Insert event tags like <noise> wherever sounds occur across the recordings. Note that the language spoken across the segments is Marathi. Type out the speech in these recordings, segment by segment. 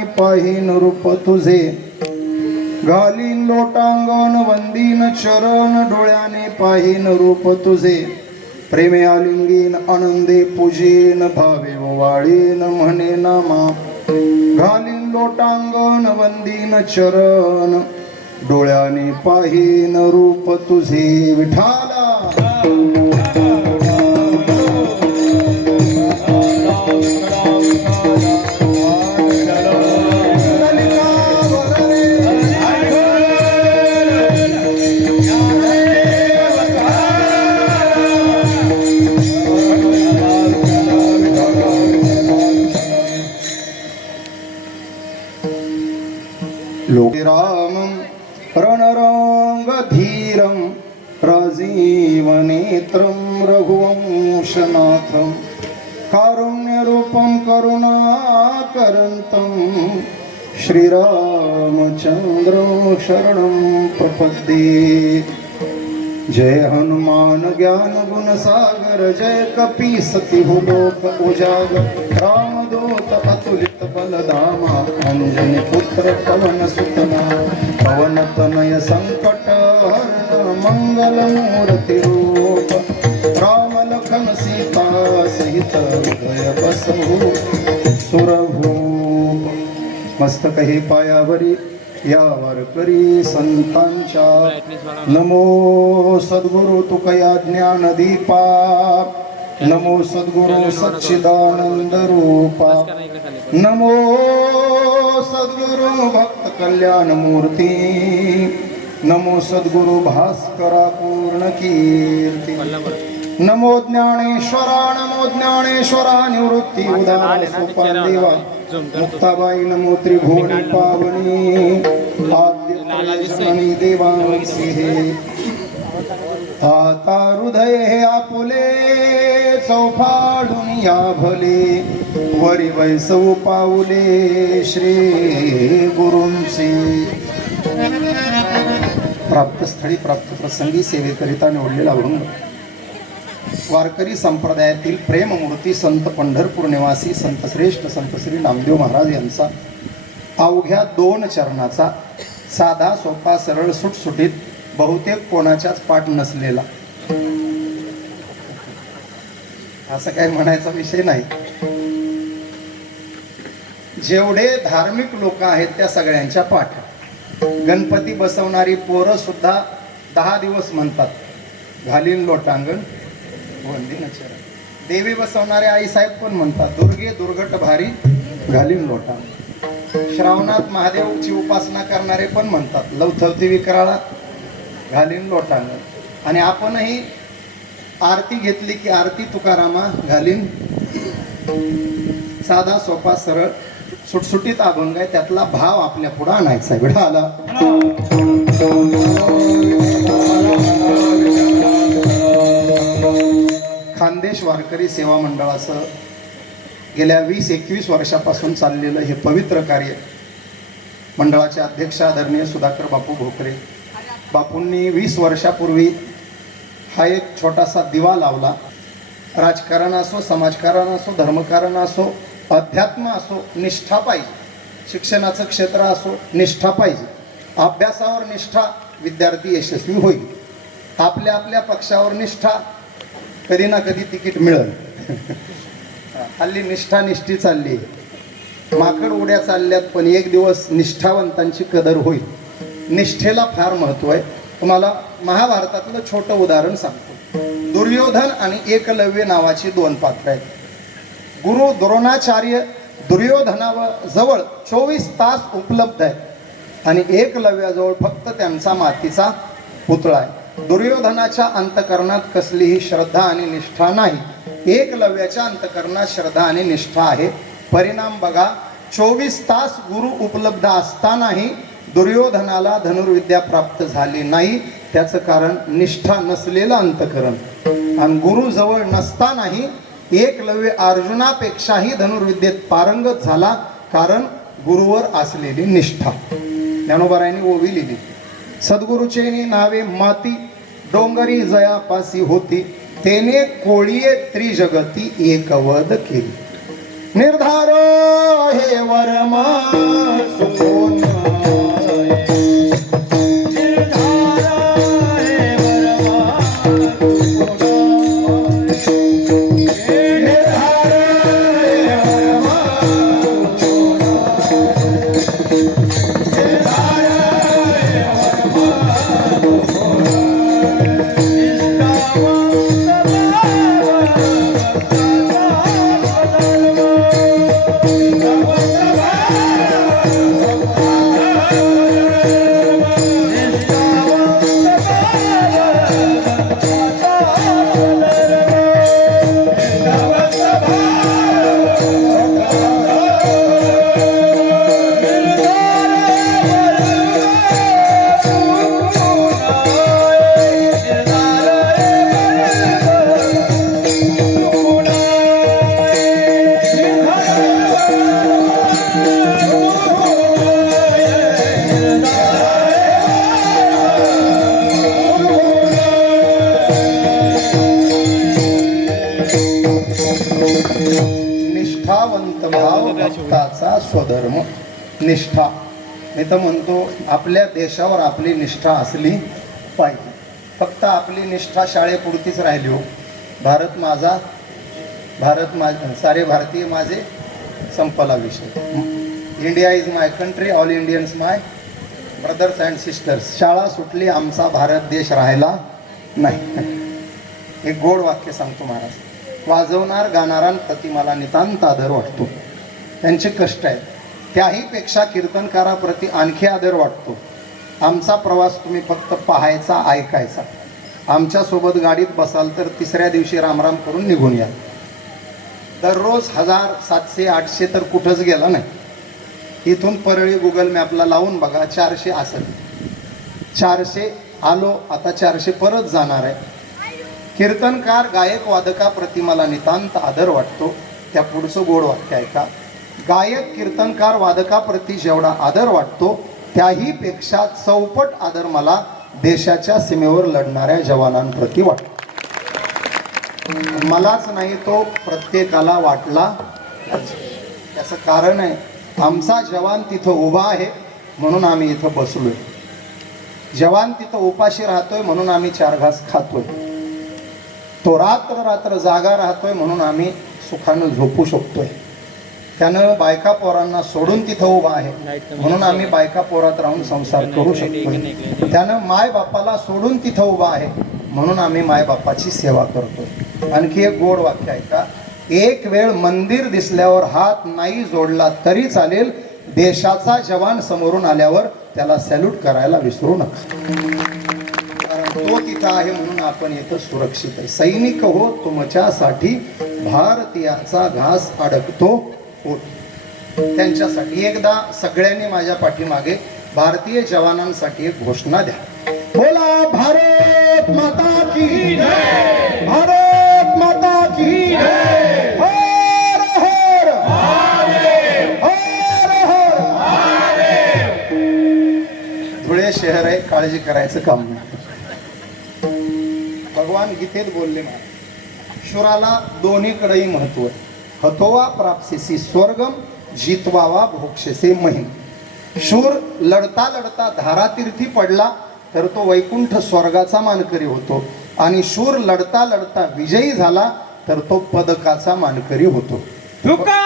आणि पाहिन रूप तुझे. घालीन लोटांगण वंदीन चरण डोळ्याने पाहिन रूप तुझे. प्रेमे आलिंगीन आनंदे पूजेन भावे वाळीन म्हणे नामा घालीन लोटांगण वंदीन चरण डोळ्याने पाहिन रूप तुझे. विठाला! रघुवंशनाथं कारुण्यरूपं करुणाकरन्तं श्रीरामचन्द्रं शरणं प्रपद्ये जय हनुमान ज्ञान गुण सागर जय कपी सती लोक उजागर रामदूत अतुलित बलधामा अंजनी पुत्र पवन सुतना पवन तनय संकट हरण मंगल मूर्ति रूप सुरभूप मस्तक हे पायावरी यावर वारकरी संतांच्या। नमो सद्गुरु तुकया ज्ञान दीपा। नमो सद्गुरु सच्चिदानंद रूपा। नमो सद्गुरु भक्त कल्याण मूर्ती। नमो सद्गुरु भास्करा पूर्ण कीर्ती। नमो ज्ञानेश्वरा नमो ज्ञानेश्वरा निवृत्ती उदार सोपान देवा मुक्ताबाई नमो त्रिभुवनी पावनी आद्य देवांसी हे. आता हृदय हे आपुले चौफाडून या भले वरी वैसव पाऊले श्री गुरूंचे. प्राप्त स्थळी प्राप्त प्रसंगी सेवेकरिता निवडलेला अभंग वारकरी संप्रदायातील प्रेममूर्ती संत पंढरपूर निवासी संत श्रेष्ठ संत श्री नामदेव महाराज यांचा अवघ्या दोन चरणाचा साधा सोपा सरळ सुटसुटीत बहुतेक कोणाच्याच पाठ नसलेला. असं काही म्हणायचा विषय नाही. जेवढे धार्मिक लोक आहेत त्या सगळ्यांच्या पाठ. गणपती बसवणारी पोरं सुद्धा दहा दिवस म्हणतात. घालीन लोटांगण भोंदी नचर. देवी बसवणारे आईसाहेब पण म्हणतात दुर्गे दुर्गट भारी घालीन लोटा श्रावणात महादेवची उपासना करणारे पण म्हणतात लवथवती विकराळा घालीन लोटांग आणि आपणही आरती घेतली की आरती तुकारामा घालीन साधा सोपा सरळ सुटसुटीत अभंग आहे त्यातला भाव आपल्या पुढे आणायचा आहे. आला. वारकरी सेवा मंडळाचं गेल्या वीस एकवीस वर्षापासून चाललेलं हे पवित्र कार्य मंडळाचे अध्यक्ष आदरणीय सुधाकर बापू भोकरे. बापूंनी वीस वर्षापूर्वी हा एक छोटासा दिवा लावला. राजकारण असो समाजकारण असो धर्मकारण असो अध्यात्म असो निष्ठा पाहिजे. शिक्षणाचं क्षेत्र असो निष्ठा पाहिजे. अभ्यासावर निष्ठा विद्यार्थी यशस्वी होईल. आपल्या आपल्या पक्षावर निष्ठा कधी ना कधी तिकीट मिळेल. हल्ली निष्ठा निष्ठी चालली. आहे माकड उड्या चालल्यात पण एक दिवस निष्ठावंतांची कदर होईल. निष्ठेला फार महत्त्व आहे. तुम्हाला महाभारतातलं छोटं उदाहरण सांगतो. दुर्योधन आणि एकलव्य नावाची दोन पात्र आहेत. गुरु द्रोणाचार्य दुर्योधनावर जवळ चोवीस तास उपलब्ध आहेत. आणि एकलव्याजवळ फक्त त्यांचा मातीचा पुतळा आहे. दुर्योधनाच्या अंतकरणात कसलीही श्रद्धा आणि निष्ठा नाही. एकलव्याच्या अंतकरणात श्रद्धा आणि निष्ठा आहे. परिणाम बघा चोवीस तास गुरु उपलब्ध असतानाही दुर्योधनाला धनुर्विद्या प्राप्त झाली नाही. त्याचं कारण निष्ठा नसलेलं अंतकरण. आणि गुरु जवळ नसतानाही एकलव्य अर्जुनापेक्षाही धनुर्विद्येत पारंगत झाला कारण गुरुवर असलेली निष्ठा. ज्ञानोबारायांनी ओवी लिहिली. सद्गुरुचेनी नावे माती डोंगरी जयापासी होती. तेने कोळीये त्रिजगती एकवद केली. निर्धार हे वरमा सुन निष्ठा. मी तर म्हणतो आपल्या देशावर आपली निष्ठा असली पाहिजे. फक्त आपली निष्ठा शाळेपुरतीच राहिली हो. भारत माझा भारत मा सारे भारतीय माझे संपला विषय. India is my country all Indians my brothers and sisters शाळा सुटली आमचा भारत देश राहायला नाही. एक गोड वाक्य सांगतो महाराज. वाजवणार गाणारांप्रती मला नितांत आदर वाटतो. त्यांचे कष्ट आहेत. त्याहीपेक्षा कीर्तनकाराप्रती आणखी आदर वाटतो. आमचा प्रवास तुम्ही फक्त पाहायचा ऐकायचा. आमच्यासोबत गाडीत बसाल तर तिसऱ्या दिवशी रामराम करून निघून या. दररोज हजार सातशे आठशे तर कुठंच गेला नाही. इथून परळी गुगल मॅपला लावून बघा चारशे असेल चारशे आलो आता चारशे परत जाणार आहे. कीर्तनकार गायक वादकाप्रती मला नितांत आदर वाटतो. त्या पुढचं गोड वाक्य ऐका. गायक कीर्तनकार वादकाप्रती जेवढा आदर वाटतो त्याही पेक्षा चौपट आदर मला देशाच्या सीमेवर लढणाऱ्या जवानांप्रती वाटतो. मलाच नाही तो प्रत्येकाला वाटला. त्याचं कारण आहे आमचा जवान तिथं उभा आहे म्हणून आम्ही इथं बसलोय. जवान तिथं उपाशी राहतोय म्हणून आम्ही चार घास खातोय. तो रात्र रात्र जागा राहतोय म्हणून आम्ही सुखानं झोपू शकतोय. त्यानं बायका पोरांना सोडून तिथं उभा आहे. म्हणून आम्ही बायका पोरात राहून संसार करू शकतोय त्यानं माय बापाला सोडून तिथं उभा आहे. म्हणून आम्ही माय बापाची सेवा करतोय आणखी एक गोड वाक्य ऐका एक वेळ मंदिर दिसल्यावर हात नाही जोडला तरी चालेल. देशाचा जवान समोरून आल्यावर त्याला सॅल्यूट करायला विसरू नका. कारण तो तिथं आहे म्हणून आपण इथं सुरक्षित आहे. सैनिक हो तुमच्यासाठी भारतीयाचा घास अडकतो. होत त्यांच्यासाठी एकदा सगळ्यांनी माझ्या पाठीमागे भारतीय जवानांसाठी एक घोषणा द्या. बोला भारत माता की जय! भारत माता की जय! हर हर! हर हर! धुळे शहर आहे काळजी करायचं काम नाही. भगवान गीतेत बोलले ना शुराला दोन्हीकडेही महत्त्व आहे. हतोवा प्राप्सेसी स्वर्गम जितवावा भोक्षसे महिम शूर लढता लढता धारातीर्थी पडला तर तो वैकुंठ स्वर्गाचा मानकरी होतो. आणि शूर लढता लढता विजयी झाला तर तो पदकाचा मानकरी होतो. तुका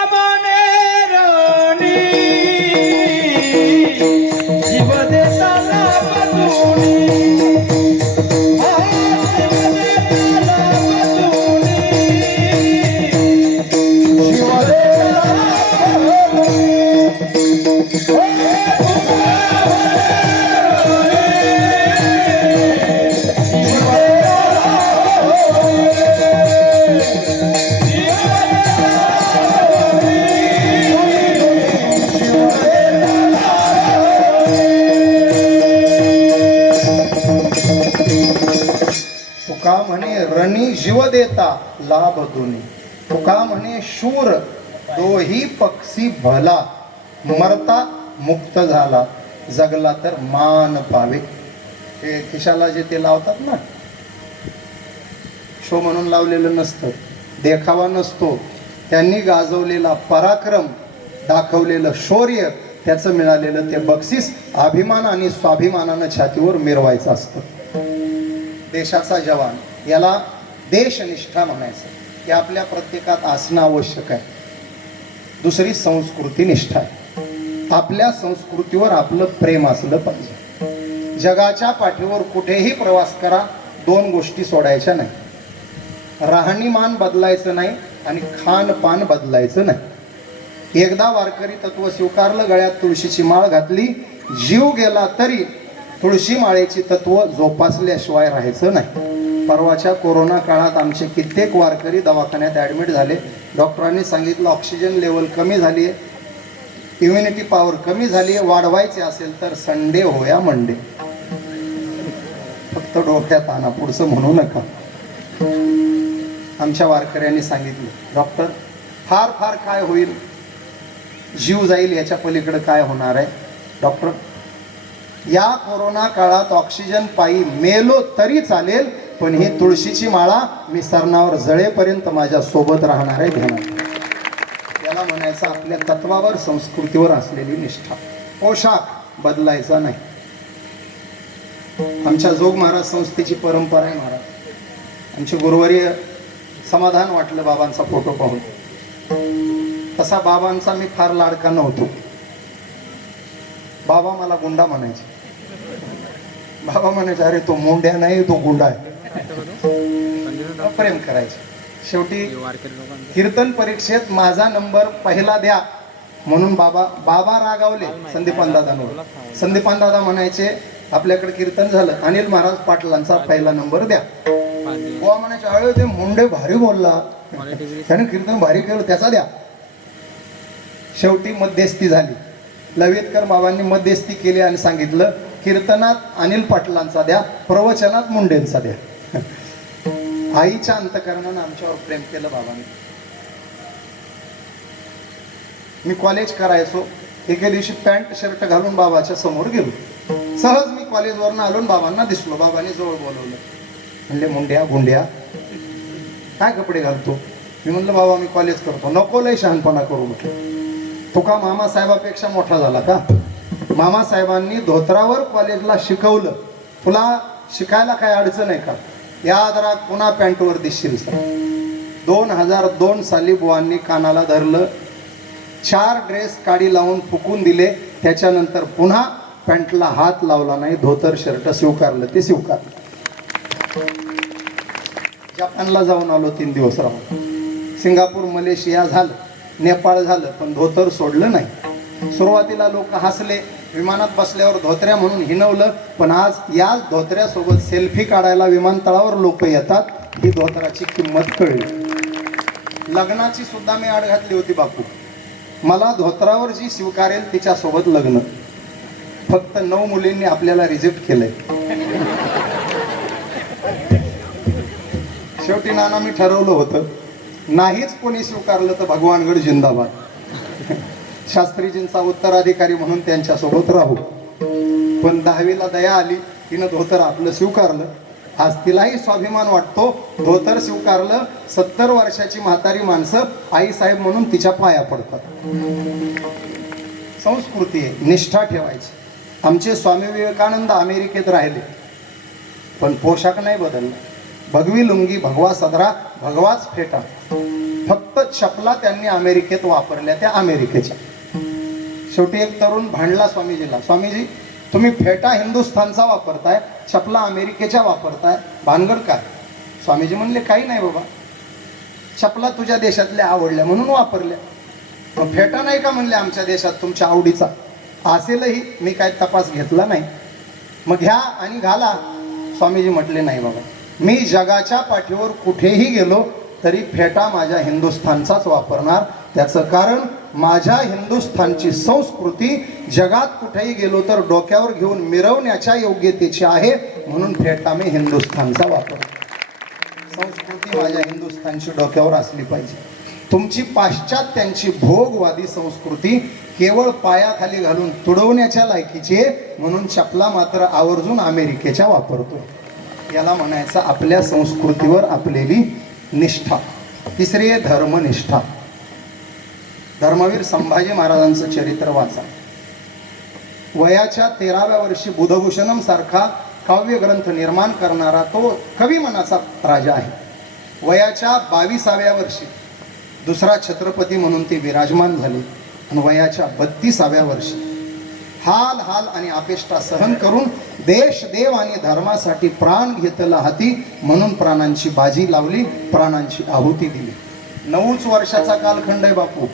जीव देता लाभ दोन्ही. तुका म्हणे शूर दोही पक्षी भला. मरता मुक्त झाला. जगला तर मान पावे. ते खिशाला जे ते लावतात ना शो म्हणून लावलेलं नसतं. देखावा नसतो. त्यांनी गाजवलेला पराक्रम दाखवलेलं शौर्य त्याचं मिळालेलं ते बक्षीस अभिमान आणि स्वाभिमानानं छातीवर मिरवायचं असतं. देशाचा जवान याला देशनिष्ठा म्हणायचं. ते आपल्या प्रत्येकात असणं आवश्यक आहे. दुसरी संस्कृती निष्ठा आहे. आपल्या संस्कृतीवर आपलं प्रेम असलं पाहिजे. जगाच्या पाठीवर कुठेही प्रवास करा दोन गोष्टी सोडायच्या नाही. राहणीमान बदलायचं नाही आणि खानपान बदलायचं नाही. एकदा वारकरी तत्व स्वीकारलं गळ्यात तुळशीची माळ घातली जीव गेला तरी तुळशी माळेची तत्व जोपासल्याशिवाय राहायचं नाही. परवाच्या कोरोना काळात आमचे कित्येक वारकरी दवाखान्यात ॲडमिट झाले. डॉक्टरांनी सांगितलं ऑक्सिजन लेवल कमी झाली आहे इम्युनिटी पॉवर कमी झाली आहे वाढवायचे असेल तर संडे होया मंडे. फक्त डोक्यात आणा पुढचं म्हणू नका. आमच्या वारकऱ्यांनी सांगितलं डॉक्टर फार फार काय होईल? जीव जाईल याच्या पलीकडे काय होणार आहे? डॉक्टर या कोरोना काळात ऑक्सिजन पायी मेलो तरी चालेल पण ही तुळशीची माळा मी सरणावर जळेपर्यंत माझ्या सोबत राहणार आहे घेणार. याला म्हणायचं आपल्या तत्वावर संस्कृतीवर असलेली निष्ठा. पोशाख बदलायचा नाही. आमच्या जोग महाराज संस्थेची परंपरा आहे महाराज. आमचे गुरुवर्य समाधान वाटलं बाबांचा फोटो पाहून. तसा बाबांचा मी फार लाडका नव्हतो. बाबा मला गुंडा म्हणायचे. बाबा म्हणायचे अरे तो मोंड्या नाही तो गुंडा आहे. प्रेम करायचे. शेवटी कीर्तन परीक्षेत माझा नंबर पहिला द्या. म्हणून बाबा बाबा रागावले संदीपान दादांवर. संदीपान दादा म्हणायचे आपल्याकडे कीर्तन झालं. अनिल महाराज पाटलांचा पहिला नंबर द्या. बुवा म्हणायचे अळे ते मुंडे भारी बोलला. त्याने कीर्तन भारी केलं त्याचा द्या. शेवटी मध्यस्थी झाली. लवेतकर बाबांनी मध्यस्थी केली आणि सांगितलं कीर्तनात अनिल पाटलांचा द्या प्रवचनात मुंडेंचा द्या. <laughs> आईच्या अंतकरणानं आमच्यावर प्रेम केलं बाबांनी. मी कॉलेज करायचो. एके दिवशी पॅन्ट शर्ट घालून बाबाच्या समोर गेलो. सहज मी कॉलेजवरून आलून बाबांना दिसलो. बाबांनी जवळ बोलवलं. म्हणले मुंड्या गुंड्या काय कपडे घालतो? मी म्हणलं बाबा मी कॉलेज करतो. नको लय शहाणपणा करू म्हटलं. तुका मामासाहेबापेक्षा मोठा झाला का? मामासाहेबांनी धोत्रावर कॉलेजला शिकवलं. तुला शिकायला काय अडचण आहे का? या आदरात पुन्हा पॅन्टवर दिसशील सर. दोन हजार दोन साली बुवांनी कानाला धरलं. चार ड्रेस काडी लावून फुकून दिले. त्याच्यानंतर पुन्हा पॅन्टला हात लावला नाही. धोतर शर्ट स्वीकारलं. ते स्वीकारलं. जपानला जाऊन आलो तीन दिवस राहून. सिंगापूर मलेशिया झालं. नेपाळ झालं पण धोतर सोडलं नाही. सुरुवातीला लोक हसले. विमानात बसल्यावर धोत्र्या म्हणून हिनवलं पण आज याच धोत्र्यासोबत सेल्फी काढायला विमानतळावर लोक येतात ही धोतराची किंमत कळली. लग्नाची सुद्धा मी आड घातली होती बापू. मला धोत्रावर जी स्वीकारेल तिच्यासोबत लग्न. फक्त नऊ मुलींनी आपल्याला रिजेक्ट केलंय. शेवटी नाना मी ठरवलं होतं नाहीच कोणी स्वीकारलं तर भगवानगड जिंदाबाद. शास्त्रीजींचा उत्तराधिकारी म्हणून त्यांच्यासोबत राहू. पण दहावीला दया आली तिनं धोतर आपलं स्वीकारलं. आज तिलाही स्वाभिमान वाटतो धोतर स्वीकारलं सत्तर वर्षाची म्हातारी माणसं आईसाहेब म्हणून तिच्या पाया पडतात. संस्कृती आहे निष्ठा ठेवायची. आमचे स्वामी विवेकानंद अमेरिकेत राहिले. पण पोशाख नाही बदलला. भगवी लुंगी भगवा सदरा भगवाच फेटा. फक्त चपला त्यांनी अमेरिकेत वापरल्या त्या अमेरिकेच्या. शेवटी एक तरुण भांडला स्वामीजीला. स्वामीजी तुम्ही फेटा हिंदुस्थानचा वापरताय चपला अमेरिकेच्या वापरताय भानगड काय? स्वामीजी म्हणले काही नाही बाबा. चपला तुझ्या देशातल्या आवडल्या म्हणून वापरल्या. मग फेटा नाही का म्हणले आमच्या देशात तुमच्या आवडीचा? असेलही मी काय तपास घेतला नाही. मग घ्या आणि घाला. स्वामीजी म्हटले नाही बाबा. मी जगाच्या पाठीवर कुठेही गेलो तरी फेटा माझ्या हिंदुस्थानचाच वापरणार. त्याचं कारण माझ्या हिंदुस्थानची संस्कृती जगात कुठेही गेलो तर डोक्यावर घेऊन मिरवण्याच्या योग्यतेची आहे म्हणून फेटा मी हिंदुस्थानचा वापर संस्कृती माझ्या हिंदुस्थानची डोक्यावर असली पाहिजे. तुमची पाश्चात्यांची भोगवादी संस्कृती केवळ पायाखाली घालून तुडवण्याच्या लायकीची आहे म्हणून चपला मात्र आवर्जून अमेरिकेच्या वापरतो याला म्हणायचं आपल्या संस्कृतीवर आपलेली निष्ठा. तिसरी आहे धर्मनिष्ठा. धर्मवीर संभाजी महाराजांचं चरित्र वाचा. वयाच्या तेराव्या वर्षी बुधभूषणम सारखा काव्यग्रंथ निर्माण करणारा तो कवी मनाचा राजा आहे. वयाच्या बावीसाव्या वर्षी दुसरा छत्रपती म्हणून ते विराजमान झाले आणि वयाच्या बत्तीसाव्या वर्षी हाल हाल आणि अपेष्टा सहन करून देश देव आणि धर्मासाठी प्राण घेतला हाती म्हणून प्राणांची बाजी लावली प्राणांची आहुती दिली. नऊच वर्षाचा कालखंड आहे बापू.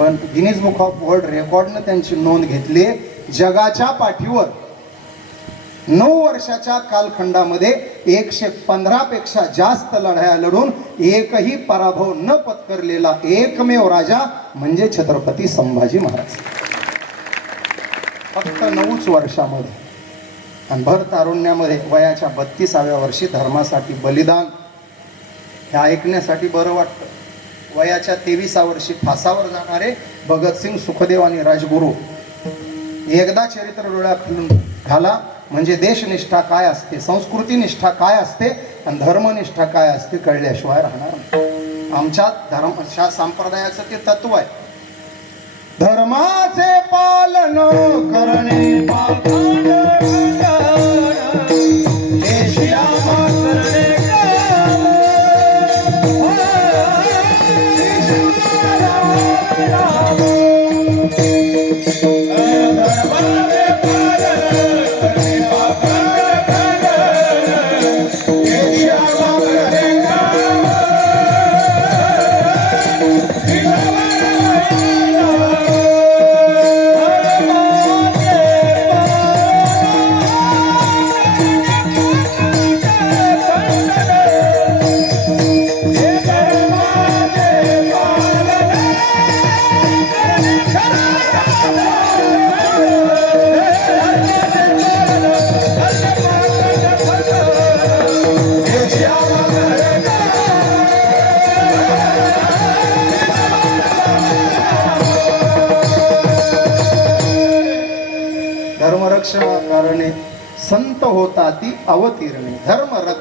पण गिनीज बुक ऑफ वर्ल्ड रेकॉर्डनं त्यांची नोंद घेतली. जगाच्या पाठीवर नऊ वर्षाच्या कालखंडामध्ये एकशे पंधरा पेक्षा जास्त लढाया लढून एकही पराभव न पत्करलेला एकमेव राजा म्हणजे छत्रपती संभाजी महाराज. फक्त नऊच वर्षामध्ये. आणि भर तारुण्यामध्ये वयाच्या बत्तीसाव्या वर्षी धर्मासाठी बलिदान. हे ऐकण्यासाठी बरं वाटतं. वयाच्या तेविसा वर्षी फासावर जाणारे भगतसिंग सुखदेव आणि राजगुरू. एकदा चरित्र डोळ्यात घाला म्हणजे देशनिष्ठा काय असते संस्कृती निष्ठा काय असते आणि धर्मनिष्ठा काय असते कळल्याशिवाय राहणार आमच्या धर्म संप्रदायाचं ते तत्व आहे. धर्माचे पालन करणे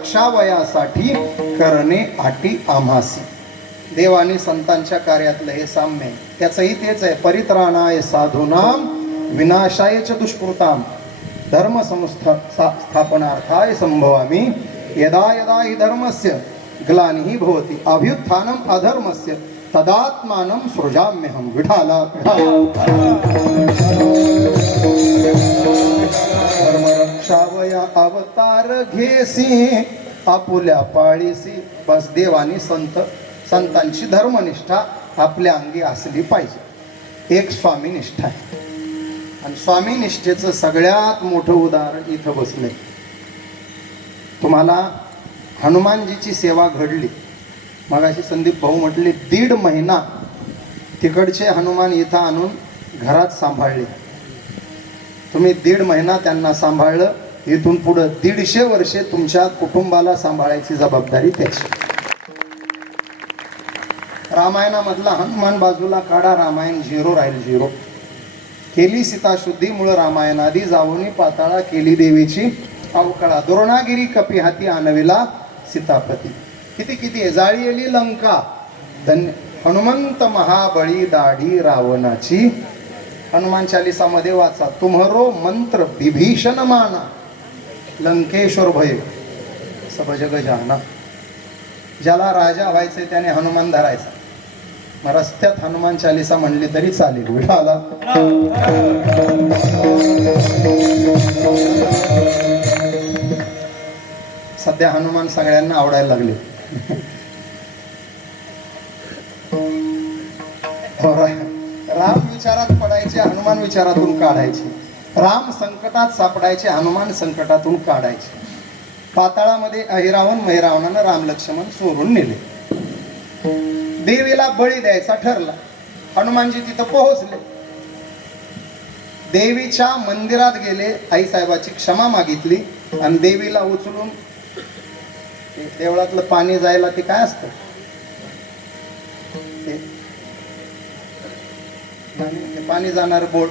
रक्षावयासाठी करणे आटी आम्हासी. देवाने संतांच्या कार्यातलं हे साम्य त्याचंही तेच आहे. परित्राणाय साधूनाम विनाशाय च दुष्कृताम. धर्म संस्था सा- स्थापनार्थाय संभवामी. यदा यदा हि धर्मस्य ग्लानिः भवति. अभ्युत्थानम् अधर्मस्य. तदात्मानं सृजाम्यहं. विठाला विठाला. धर्मरक्षावया अवतार घेसी. आपुल्या पाळीसी बस देवानी संत संतांची धर्मनिष्ठा आपल्या अंगी असली पाहिजे. एक स्वामीनिष्ठा आहे. आणि स्वामीनिष्ठेचं सगळ्यात मोठं उदाहरण इथं बसले तुम्हाला हनुमानजीची सेवा घडली. मगाशी संदीप भाऊ म्हटले दीड महिना तिकडचे हनुमान इथं आणून घरात सांभाळले. तुम्ही दीड महिना त्यांना सांभाळलं इथून पुढं दीडशे वर्षे तुमच्या कुटुंबाला सांभाळायची जबाबदारी त्याची. रामायणामधला हनुमान बाजूला काढा रामायण झिरो राहील झिरो. केली सीता शुद्धीमुळं रामायणादी जावणी पाताळा केली देवीची अवकळा. द्रोणागिरी कपी हाती आणविला सीतापती. किती किती आहे? जाळी आली लंका. धन्य. हनुमंत महाबळी दाढी रावणाची. हनुमान चालिसामध्ये वाचा. तुम्हरो मंत्र विभीषण माना. लंकेश्वर भय. सब जग जाना ज्याला राजा व्हायचे त्याने हनुमान धरायचा. मग रस्त्यात हनुमान चालिसा म्हणली तरी चालेल. विठाला सध्या हनुमान सगळ्यांना आवडायला लागले. <laughs> राम विचारात पडायचे हनुमान विचारातून काढायचे. राम संकटात सापडायचे हनुमान संकटातून काढायचे. पाताळामध्ये अहिरावण महिरावणानं राम लक्ष्मण चोरून नेले. देवीला बळी द्यायचा ठरला. हनुमानजी तिथं पोहोचले. देवीच्या मंदिरात गेले आईसाहेबाची क्षमा मागितली आणि देवीला उचलून देवळातलं पाणी जायला ते काय असतं? पाणी जाणार बोट.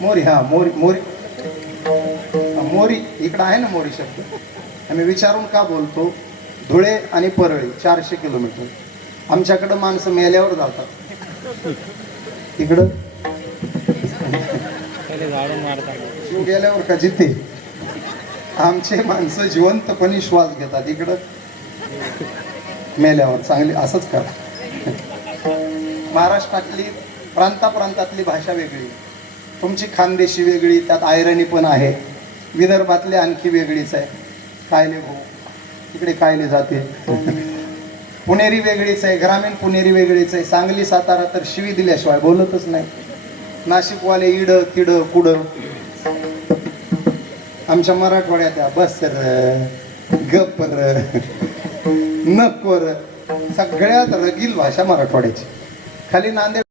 मोरी हा मोरी मोरी. मोरी इकडं आहे ना मोरी शब्द? आम्ही विचारून का बोलतो? धुळे आणि परळी चारशे किलोमीटर. आमच्याकडं माणसं मेल्यावर जातात. इकडं? जीव गेल्यावर का जिथे? आमचे माणसं जिवंतपणे श्वास घेतात. इकडं? मेल्यावर. चांगली असंच करा. महाराष्ट्रातली प्रांताप्रांतातली भाषा वेगळी. तुमची खानदेशी वेगळी त्यात आयरणी पण आहे. विदर्भातली आणखी वेगळीच आहे. कायले भाऊ? इकडे कायले जाते. पुणेरी वेगळीच आहे ग्रामीण पुणेरी वेगळीच आहे. सांगली सातारा तर शिवी दिल्याशिवाय बोलतच नाही. नाशिकवाले इड तिड कुड. आमच्या मराठवाड्यात त्या बस र गप र सगळ्यात रगील भाषा मराठवाड्याची. खाली नांदेड